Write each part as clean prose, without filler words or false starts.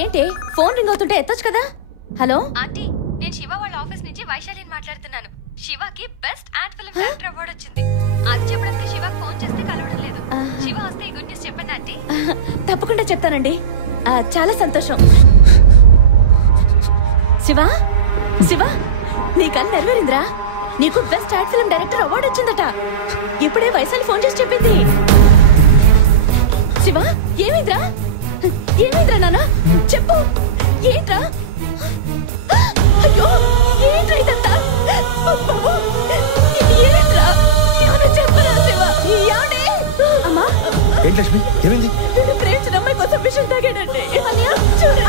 ఏంటే phone ring అవుతుంటే ఎత్తొచ్చు కదా. హలో ఆంటీ, నేను శివ వాళ్ళ ఆఫీస్ నుంచి వైశాలిని మాట్లాడుతున్నాను. శివకి best ad film director award వచ్చింది. అది చెప్పడానికి శివకి ఫోన్ చేస్తే కలవడం లేదు. శివ వస్తే ఈ గుడ్ న్యూస్ చెప్పండి ఆంటీ. తప్పకుండా చెప్తానండి. చాలా సంతోషం. శివ శివ నీకని నెరవేరిందిరా. నీకు best ad film director award వచ్చిందట. ఇప్పుడే వైశాలి ఫోన్ చేసి చెప్పింది. శివ ఏమైందిరా? ఏమైందిరా నాన్న? చెప్పు. ఏంట్రా? అయ్యో ఏంట్రా ఇదంతా? ఏంట్రా? చెప్పరా శివ? అమ్మా ఏంటి లక్ష్మి, ఏమైంది? ప్రేమించిన అమ్మాయి కోసం విషయం తాగాడండి. చూడు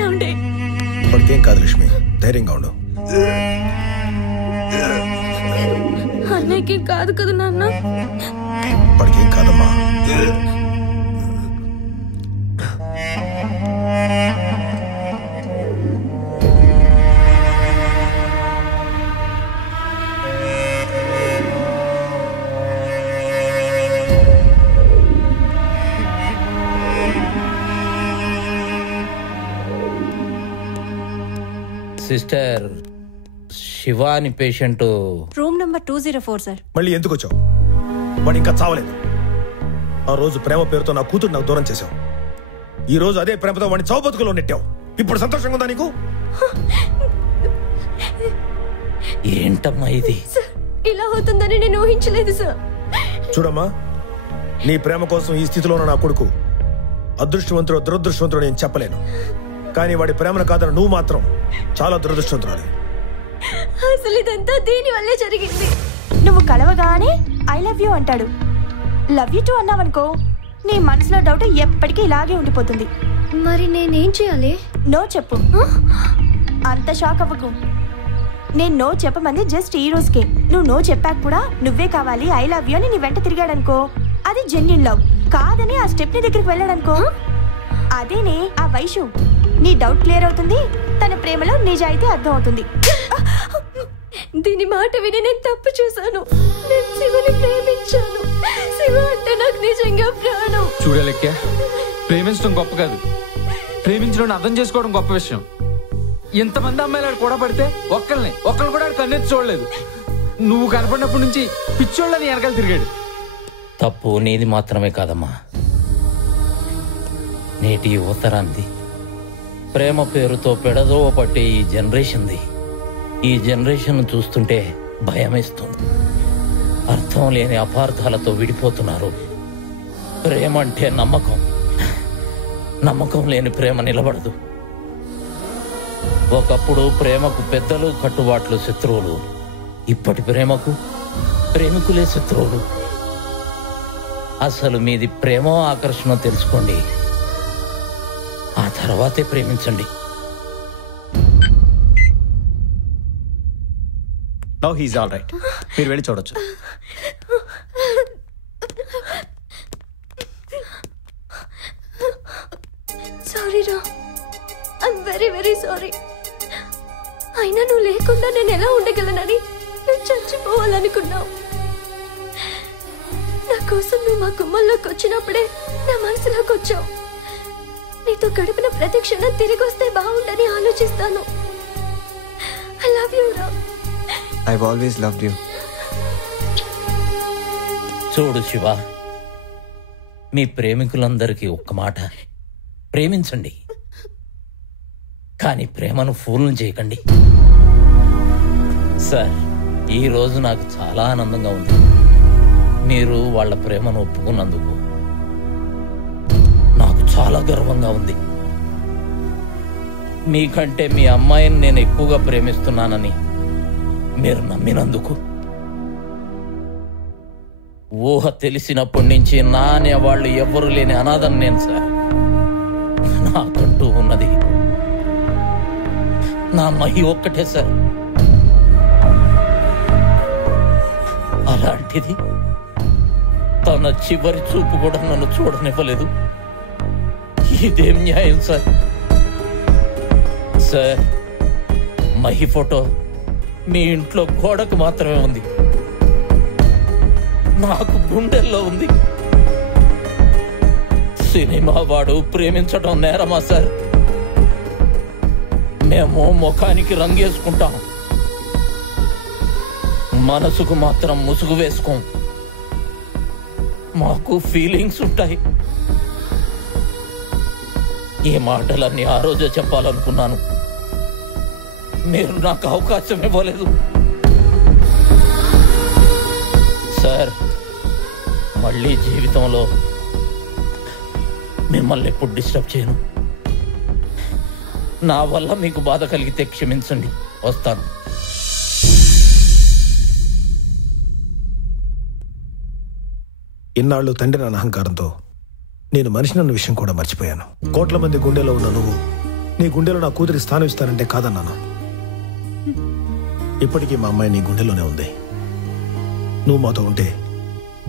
ఏమండి? వాడికేం కాదు లక్ష్మి, ధైర్యంగా ఉండు. అన్నయ్యకి కాదు కదా నాన్న. వాడికేం కాదమ్మా. సిస్టర్, శివ అని పేషెంట్ రూమ్ నంబర్ 204 సార్. మళ్ళీ ఎందుకు వచ్చావు? వాడు ఇంకా చావలేదు. ఆ రోజు ప్రేమ పేరుతో నా కూతురు నాకు దూరం చేశావు. ఈ రోజు అదే ప్రేమతో వాడిని చావు బతుకులో నెట్టావు. ఇప్పుడు సంతోషంగా ఉందా నీకు? ఏంటమ్మా ఇది? ఇలా అవుతుందని నేను ఊహించలేదు సార్. చూడమ్మా, నీ ప్రేమ కోసం ఈ స్థితిలో ఉన్న నా కొడుకు అదృష్టవంతుడు దురదృష్టవంతుడు నేను చెప్పలేను. కానీ వాడి ప్రేమను కాదని నువ్వు మాత్రం చాలా దురదృష్టవంతురాలి. అసలు ఇదంతా దీని వల్లే జరిగింది. నువ్వు కలవగానే ఐ లవ్ యూ అంటాడు. లవ్ యూ టూ అన్నావనుకో, నీ మనసులో డౌట్ ఎప్పటికీ ఇలాగే ఉండిపోతుంది. మరి నేనేం చేయాలి? నో చెప్పు. అంత షాక్ అవ్వకు. నేను నో చెప్పమంది జస్ట్ ఈ రోజుకే. నువ్వు నో చెప్పాక కూడా నువ్వే కావాలి ఐ లవ్ యూ అని నీ వెంట తిరిగాడనుకో, అది జెన్యూన్ లవ్. కాదని ఆ స్టెప్ ని దగ్గరికి వెళ్ళాడనుకో, అదేనే ఆ వైషు. నీ డౌట్ క్లియర్ అవుతుంది, తన ప్రేమలో నిజాయితీ అర్థం అవుతుంది. దీని మాట విని నేను తప్పు చేశాను. నేను శివని ప్రేమించాను. శివ అంటే నాకు నిజంగా ప్రాణం. చూడలేక ప్రేమించడం గొప్ప కాదు, ప్రేమించడం అర్థం చేసుకోవడం గొప్ప విషయం. ఎంతమంది అమ్మాయిలు కూడా పడితే ఒక్కళ్ళు కూడా కన్నెత్తి చూడలేదు. నువ్వు కనపడినప్పటి నుంచి పిచ్చోళ్ళని వెనకాల తిరిగాడు. తప్పు నీది మాత్రమే కాదమ్మా, నేటి యువతరాంది. ప్రేమ పేరుతో పెడదో పట్టే ఈ జనరేషన్ది. ఈ జనరేషన్ చూస్తుంటే భయమేస్తుంది. అర్థం లేని అపార్థాలతో విడిపోతున్నారు. ప్రేమ అంటే నమ్మకం. నమ్మకం లేని ప్రేమ నిలబడదు. ఒకప్పుడు ప్రేమకు పెద్దలు కట్టుబాట్లు శత్రువులు. ఇప్పటి ప్రేమకు ప్రేమికులే శత్రువులు. అసలు మీది ప్రేమ ఆకర్షణ తెలుసుకోండి, ఆ తర్వాతే ప్రేమించండి. Now he's all right. మీరు వెళ్ళి చూడొచ్చు. సారీ రా, ఐమ్ వెరీ వెరీ సారీ. అయినా నువ్వు లేకుండా నేను ఎలా ఉండగలనని నువ్వు చచ్చిపోవాలనుకున్నావు. నా కోసం నువ్వు మా గుమ్మల్లోకి వచ్చినప్పుడే నా మనసులోకి వచ్చావు. నీతో గడిపిన ప్రతి క్షణం తిరిగి వస్తే బాగుండని ఆలోచిస్తాను. ఐ లవ్ యూ రా. I've always loved you. చూడు శివ, మీ ప్రేమికులందరికీ ఒక్క మాట, ప్రేమించండి, కానీ ప్రేమను ఫూల్ను చేయకండి. సార్, ఈ రోజు నాకు చాలా ఆనందంగా ఉంది. మీరు వాళ్ళ ప్రేమను ఒప్పుకున్నందుకు నాకు చాలా గర్వంగా ఉంది. మీకంటే మీ అమ్మాయిని నేను ఎక్కువగా ప్రేమిస్తున్నానని మీరు నమ్మినందుకు. ఊహ తెలిసినప్పటి నుంచి నా అనేవాళ్ళు ఎవ్వరూ లేని అనాథని నేను సార్. నాకంటూ ఉన్నది నా మహి ఒక్కటే సార్. అలాంటిది తన చివరి చూపు కూడా నన్ను చూడనివ్వలేదు. ఇదేం న్యాయం సార్? సార్, మహి ఫోటో మీ ఇంట్లో గోడకు మాత్రమే ఉంది, నాకు గుండెల్లో ఉంది. సినిమా వాడు ప్రేమించడం నేరమా సార్? మేము ముఖానికి రంగేసుకుంటాం, మనసుకు మాత్రం ముసుగు వేసుకోం. మాకు ఫీలింగ్స్ ఉంటాయి. ఈ మాటలన్నీ ఆ రోజే చెప్పాలనుకున్నాను, మీరు నాకు అవకాశం ఇవ్వలేదు. సార్, మళ్ళీ జీవితంలో మిమ్మల్ని ఎప్పుడు డిస్టర్బ్ చేయను. నా వల్ల మీకు బాధ కలిగితే క్షమించండి. వస్తాను. ఇన్నాళ్ళు తండ్రి నా అహంకారంతో నేను మనిషిని అన్న విషయం కూడా మర్చిపోయాను. కోట్ల మంది గుండెలో ఉన్న నువ్వు నీ గుండెలో నా కూతురికి స్థానం ఇస్తానంటే కాదన్నాను. ఇప్పటికీ మా అమ్మాయి నీ గుండెలోనే ఉంది. నువ్వు మాతో ఉంటే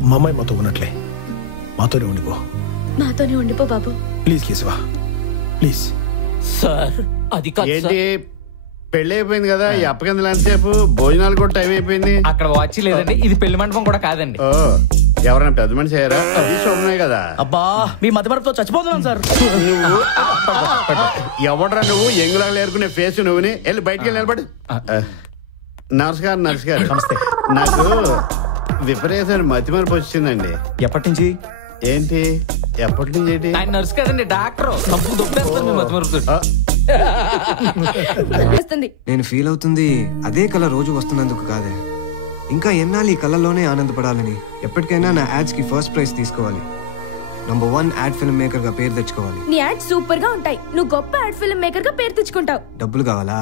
మా అమ్మాయి మాతో ఉన్నట్లే. మాతోనే ఉండిపో. మాతోనే ఉండిపో బాబు. Please Keshava, please. సార్, అది కాదు సార్. ఏంటి పెళ్లి అయిపోయింది కదా, ఈ అప్పకిందలు ఎంతసేపు? భోజనాలు కూడా టైం అయిపోయింది. అక్కడ వాచ్ లేదండి, ఇది పెళ్లి మండపం కూడా కాదండి. ఓ, ఎవరైనా పెద్ద మనిషి అయ్యారా? అది శోభనాయి కదా. అబ్బా, మీ మధ్య మరపుతో చచ్చిపోతున్నాను సార్. నువ్వు ఎవడరా నువ్వు? ఎంగులాగా ఏరుకునే ఫేస్ నువ్వుని. వెళ్ళి బయటికి వెళ్ళి నిలబడు. నమస్కారం. నమస్తే. నాకు విపరీతమైన మతిమరపు వచ్చిందండి. ఎప్పటి నుంచి? ఏంటి ఎప్పటి నుంచి? ఏంటి ఆయన నర్సు కదండి, డాక్టర్. తప్పు దొబ్బేస్తాను మీ మధ్య మరుపుతో. నేను ఫీల్ అవుతుంది అదే కళ రోజు వస్తున్నందుకు కాదే, ఇంకా ఎన్నాళ్ళు ఈ కళలోనే ఆనందపడాలని. ఎప్పటికైనా నా యాడ్స్ కి ఫస్ట్ ప్రైజ్ తీసుకోవాలి. నంబర్ 1 యాడ్ ఫిల్మ్ మేకర్ గా పేరు తెచ్చుకోవాలి. నీ యాడ్ సూపర్ గా ఉంటాయి. నువ్వు గొప్ప యాడ్ ఫిల్మ్ మేకర్ గా పేరు తెచ్చుకుంటావు. డబ్బులు కావాలా?